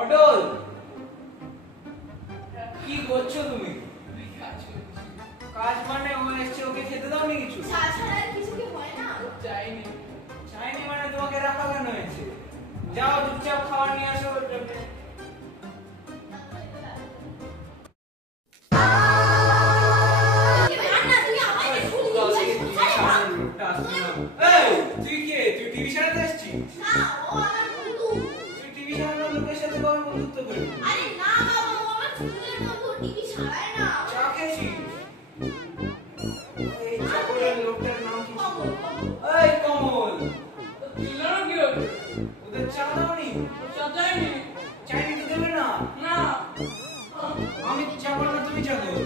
পটল কি করছো তুমি? কাজ মানে ও এসছে, ওকে খেতে দাওনি কিছু? ছাড়া কিছু কি হয় না? চাইনি চাইনি মানে তোমাকে রাখা কেন হয়েছে? যাও চুপচাপ খাবার নিয়ে আসো। তুই কে? তুই টিভি সারাতে আসছিস? না, ও আমার বন্ধু। তুই টিভি সারানোর লোকের সাথে কবে বন্ধুত্ব করবি? আরে না বাবা, ও আমার ছোটদের বন্ধু, টিভি সারায় না। চা খেয়েছিস? এই চাকরের লোকটার নাম কি? এই কমল, ওদের চা দাওনি? চাইনি তো দেবে না? না আমি চা করলে তুমি চা দেবো।